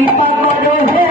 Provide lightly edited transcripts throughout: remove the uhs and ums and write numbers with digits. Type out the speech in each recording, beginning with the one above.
কৃপা করো হে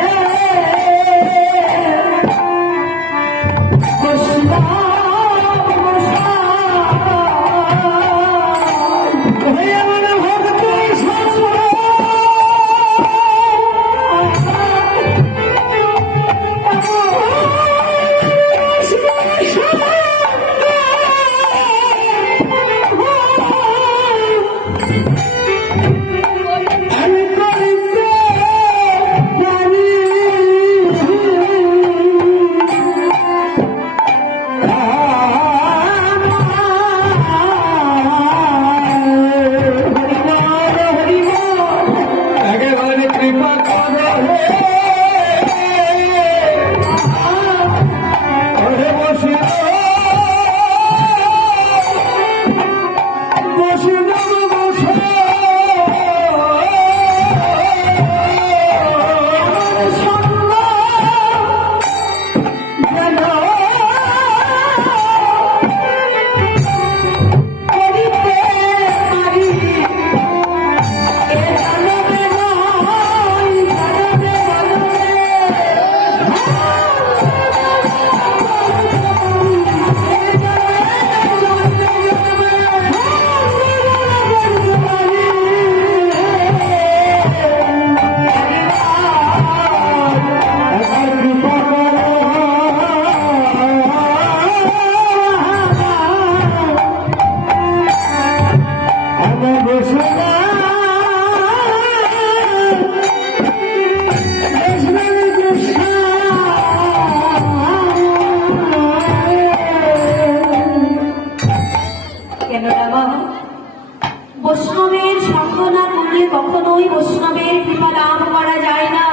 বৈষ্ণবের সঙ্গ না করলে কখনোই বৈষ্ণবের কৃপা লাভ করা যায় না,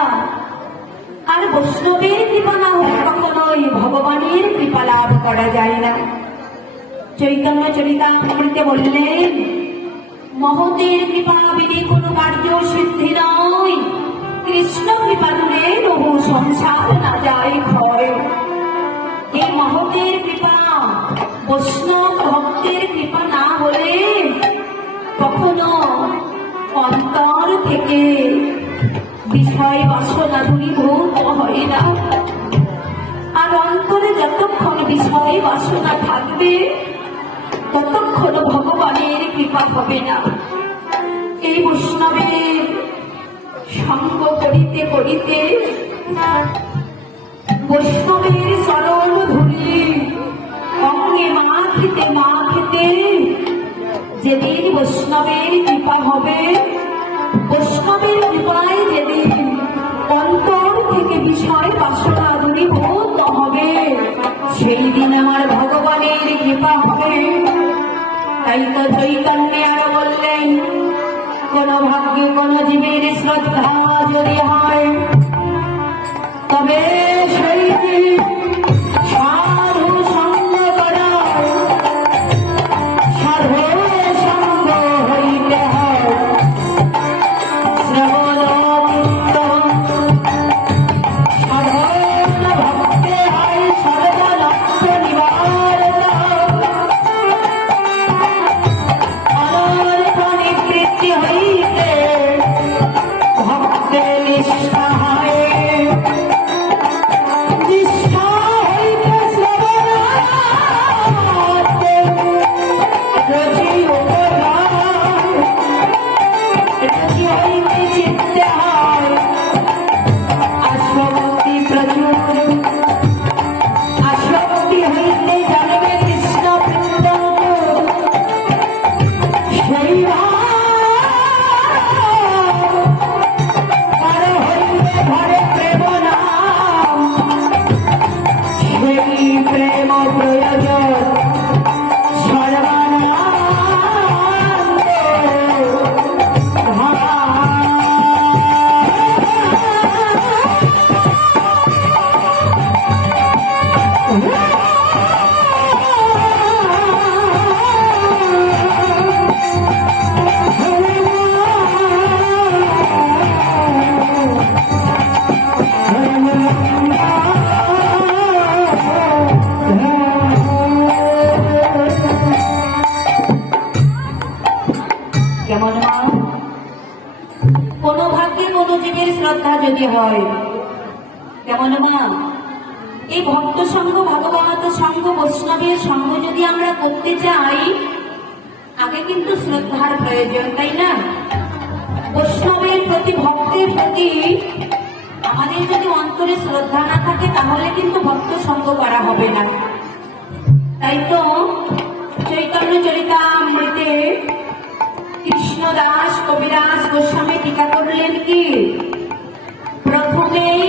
আর বৈষ্ণবের কৃপা না হলে কখনোই ভগবানের কৃপা লাভ করা যায় না। চৈতন্য চরিতামৃতে বললেন, মহতের কৃপা বিনে কোনো কার্য সিদ্ধি নয়, কৃষ্ণ কৃপা দূরে বহু সংসার না যায় ক্ষয়। এই মহতের কৃপা, বৈষ্ণব ভক্তের কৃপা না হলে কখনো অন্তর থেকে বিষয় বাসনা দূরীভূত হয় না, আর অন্তরে যতক্ষণ বিষয় বাসনা থাকবে ততক্ষণ ভগবানের কৃপা হবে না। এই বৈষ্ণবের সঙ্গ করিতে করিতে, বৈষ্ণবের চরণ ধুলি অঙ্গে মাখিতে যেদিন বৈষ্ণবের কৃপা হবে, বৈষ্ণবের কৃপায় যেদিন অন্তর থেকে বিষয় বাসনা দূরীভূত হবে, সেই দিন আমার ভগবানের কৃপা হবে। তাই তো চৈতন্যে আরো বললেন, কোন ভাগ্য কোন জীবের শ্রদ্ধা যদি হয়, তবে সেই দিন সাধু সঙ্গ করা, সাধু সঙ্গ হইতে হয়। শ্রবণ সাধন ভক্তে হয় সর্বলক্ষ নিবারণ, অনর্থ নিবৃত্তি হইতে ভক্তে নিষ্ঠা। যদি হয়। কেমন মা? এই ভক্ত সঙ্গ, ভগবত সঙ্গ, বৈষ্ণবের সঙ্গ যদি আমরা করতে চাই, আগে কিন্তু শ্রদ্ধার প্রয়োজন, তাই না? বৈষ্ণবের প্রতি, ভক্তের প্রতি আমাদের যদি অন্তরে শ্রদ্ধা না থাকে, তাহলে কিন্তু ভক্ত সঙ্গ করা হবে না। তাই তো চৈতন্য চরিতামৃতে কৃষ্ণদাস কবিরাজ গোস্বামী টিকা করলেন কি? প্রথমেই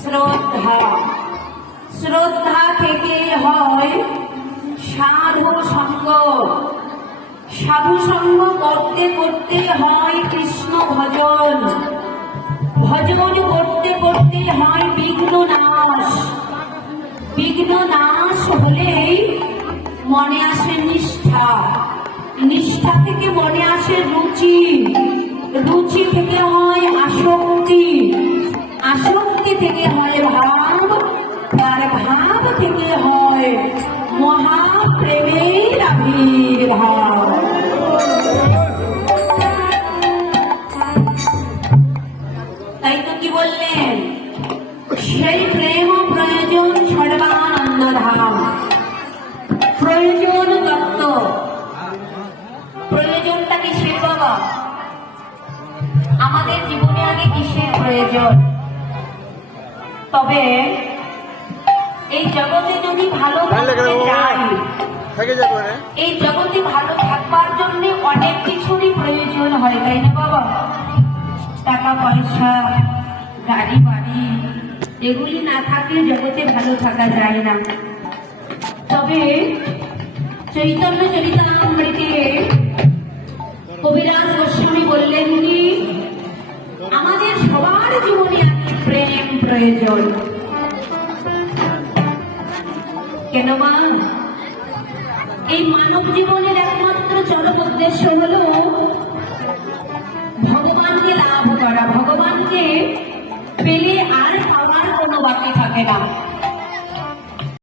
শ্রদ্ধা, শ্রদ্ধা থেকে হয় সাধু সঙ্গ, সাধু সঙ্গ করতে করতে হয় কৃষ্ণ ভজন, ভজন করতে করতে হয় বিঘ্ন নাশ, বিঘ্ন নাশ হলেই মনে আসে নিষ্ঠা, নিষ্ঠা থেকে মনে আসে রুচি, রুচি থেকে হয় আসক্তি, আসক্তি থেকে হয় ভাব, আর ভাব থেকে হয় মহাপ্রেমের আবির্ভাব। তাই তো কি বললেন? সেই প্রেম প্রয়োজন সর্বানন্দ ধাম। প্রয়োজন তত্ত্ব, প্রয়োজনটা কিসের বাবা? আমাদের জীবনে আগে কিসের প্রয়োজন? তবে এই জগতে যদি ভালো থাকতে চাই, এই জগতে ভালো থাকবার জন্য অনেক কিছুরই প্রয়োজন হয়, তাই না বাবা? টাকা পয়সা, গাড়ি বাড়ি, এগুলি না থাকলে জগতে ভালো থাকা যায় না। তবে চৈতন্য চরিতামৃতে কবিরাজ গোস্বামী বললেন কি? আমাদের সবার জীবনে আগে প্রেম প্রয়োজন। কেন মা? এই মানব জীবনের একমাত্র চরম উদ্দেশ্য হলো